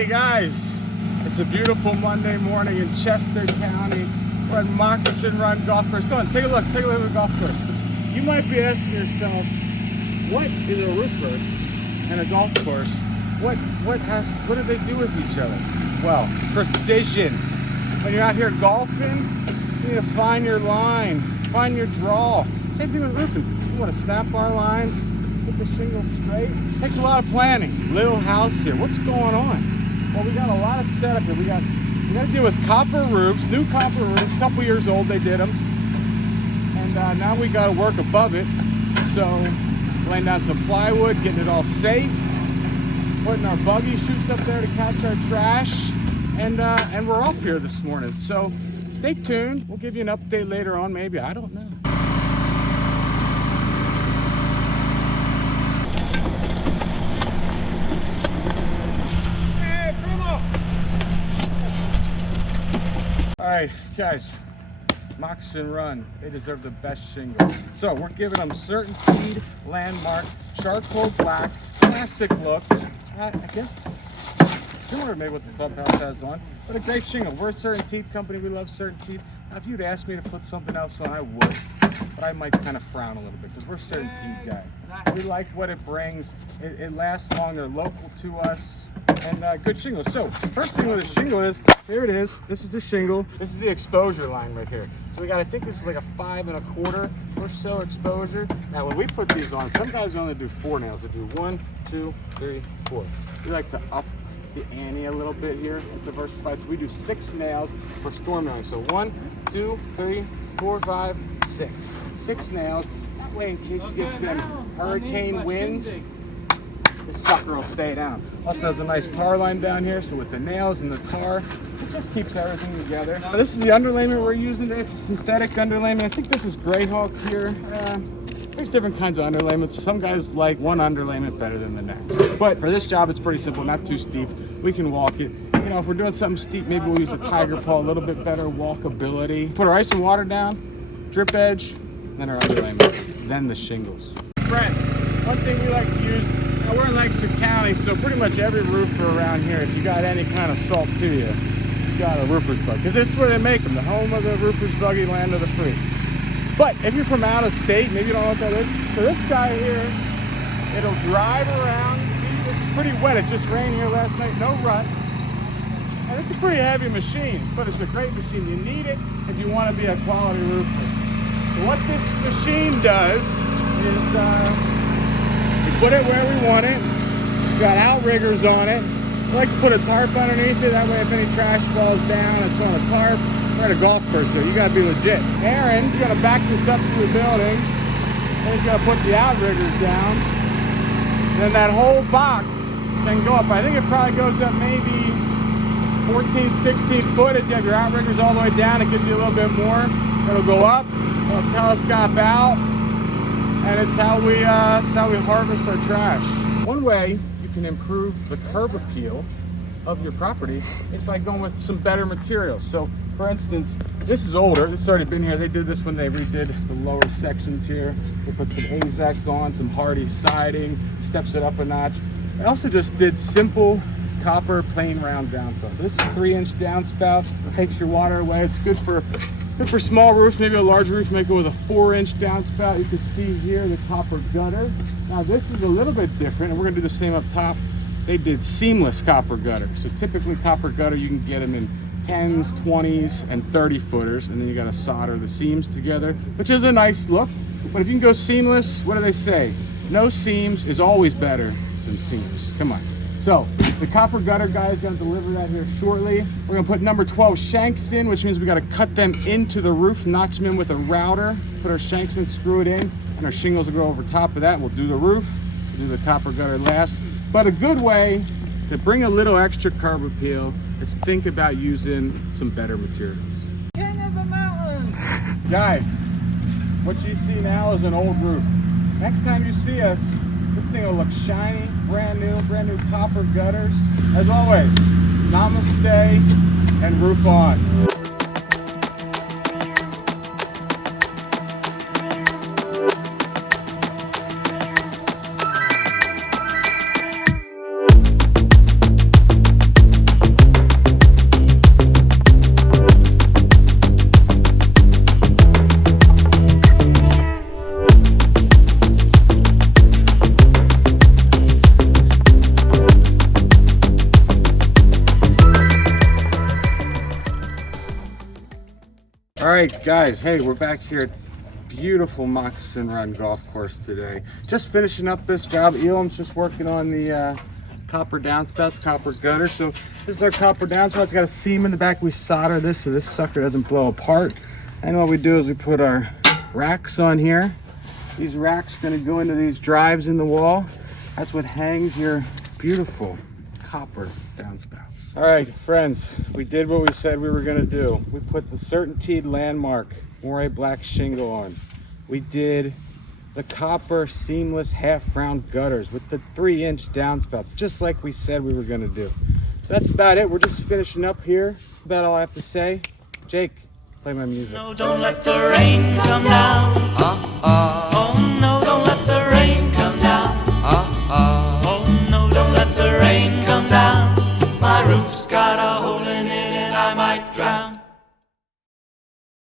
Hey guys, it's a beautiful Monday morning in Chester County. We're at Moccasin Run Golf Course. Go on, take a look at the golf course. You might be asking yourself, what is a roofer and a golf course? What do they do with each other? Well, precision. When you're out here golfing, you need to find your line, find your draw. Same thing with roofing. We want to snap our lines, get the shingle straight. It takes a lot of planning. Little house here. What's going on? Well, we got a lot of setup here. We got to deal with copper roofs, new copper roofs, a couple years old they did them. And now we got to work above it. So laying down some plywood, getting it all safe, putting our buggy chutes up there to catch our trash, and we're off here this morning. So stay tuned. We'll give you an update later on, maybe. I don't know. All right, guys, Moccasin Run, they deserve the best shingle. So we're giving them Certainteed Landmark Charcoal Black, classic look. I guess similar to maybe what the clubhouse has on, but a great shingle. We're a Certainteed company, we love Certainteed. Now, if you'd asked me to put something else on, I would, but I might kind of frown a little bit because we're Certainteed guys. We like what it brings. It lasts longer, local to us, and good shingle. So first thing with a shingle is, here it is. This is the shingle. This is the exposure line right here. So we got, I think this is like a 5 1/4 or so exposure. Now when we put these on, some guys only do 4 nails. They do 1, 2, 3, 4. We like to up the ante a little bit here at Diversified. So we do 6 nails for storm nailing. So 1, 2, 3, 4, 5, 6. 6 nails. That way, in case you get them hurricane winds, this sucker will stay down. Also has a nice tar line down here, so with the nails and the tar, it just keeps everything together. Now, this is the underlayment we're using today. It's a synthetic underlayment. I think this is Greyhawk here. There's different kinds of underlayments. Some guys like one underlayment better than the next. But for this job, it's pretty simple, not too steep. We can walk it. You know, if we're doing something steep, maybe we'll use a tiger paw, a little bit better walkability. Put our ice and water down, drip edge, then our underlayment, then the shingles. Friends, one thing we like to use, we're in Lancaster County, so pretty much every roofer around here, if you got any kind of salt to you, you got a roofer's bug. Because this is where they make them, the home of the roofer's buggy, land of the free. But if you're from out of state, maybe you don't know what that is. So this guy here, it'll drive around. See, it's pretty wet. It just rained here last night, no ruts. And it's a pretty heavy machine, but it's a great machine. You need it if you want to be a quality roofer. So what this machine does is, put it where we want it. It's got outriggers on it. I like to put a tarp underneath it. That way if any trash falls down, it's on a tarp. We're at a golf course, so you gotta be legit. Aaron's gonna back this up to the building. And he's gonna put the outriggers down. And then that whole box can go up. I think it probably goes up maybe 14, 16 foot. If you have your outriggers all the way down, it gives you a little bit more. It'll go up, it'll telescope out. And it's how we harvest our trash. One way you can improve the curb appeal of your property is by going with some better materials. So for instance, this is older, this has already been here. They did this when they redid the lower sections here. They put some AZEK on, some hardy siding, steps it up a notch. They also just did simple copper plain round downspout. So this is 3-inch downspout, takes your water away. It's good for small roofs, maybe a large roof, make it with a 4-inch downspout. You can see here the copper gutter. Now this is a little bit different, and we're gonna do the same up top. They did seamless copper gutter. So typically copper gutter, you can get them in 10s, 20s, and 30 footers, and then you gotta solder the seams together, which is a nice look. But if you can go seamless, what do they say? No seams is always better than seams. Come on. So the copper gutter guy is going to deliver that here shortly. We're going to put number 12 shanks in, which means we got to cut them into the roof, notch them in with a router, put our shanks in, screw it in, and our shingles will go over top of that. We'll do the roof, we'll do the copper gutter last. But a good way to bring a little extra curb appeal is to think about using some better materials. King of the mountain! Guys, what you see now is an old roof. Next time you see us, this thing will look shiny, brand new copper gutters. As always, namaste and roof on. right, guys. Hey, we're back here at beautiful Moccasin Run Golf Course today. Just finishing up this job. Elam's just working on the copper downspouts, copper gutter. So this is our copper downspout. It's got a seam in the back. We solder this so this sucker doesn't blow apart. And what we do is we put our racks on here. These racks are going to go into these drives in the wall. That's what hangs your beautiful copper downspouts. All right, friends, we did what we said we were going to do. We put the CertainTeed Landmark Moray black shingle on. We did the copper seamless half round gutters with the 3-inch downspouts, just like we said we were going to do. So that's about it. We're just finishing up here. About all I have to say. Jake, play my music. No, don't let the rain come down.